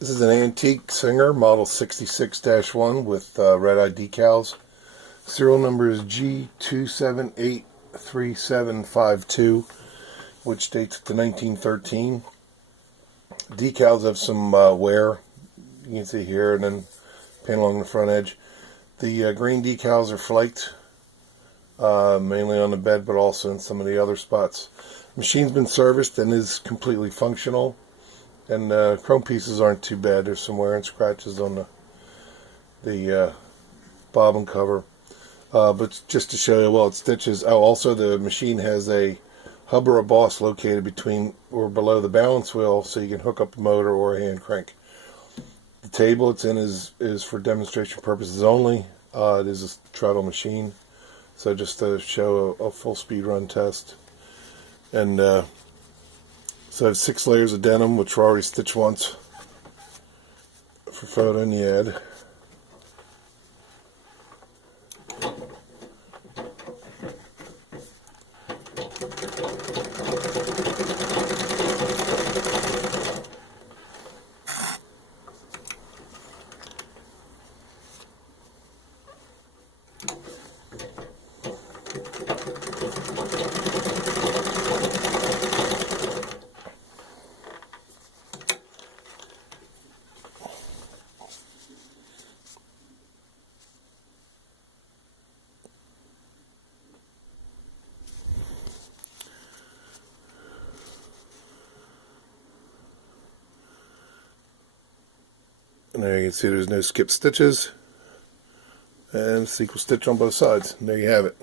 This is an antique Singer, model 66-1 with red-eye decals. Serial number is G2783752, which dates to 1913. Decals have some wear, you can see here, and then paint along the front edge. The green decals are flaked, mainly on the bed, but also in some of the other spots. The machine's been serviced and is completely functional. And chrome pieces aren't too bad. There's some wear and scratches on the bobbin cover. But just to show you, well, it stitches. Oh, also the machine has a hub or a boss located between or below the balance wheel, so you can hook up a motor or a hand crank. The table it's in is for demonstration purposes only. It is a Treadle machine, so just to show a full speed run test. And so I have 6 layers of denim, which were already stitched once for photo in the ad. And there you can see there's no skip stitches and sequel stitch on both sides. And there you have it.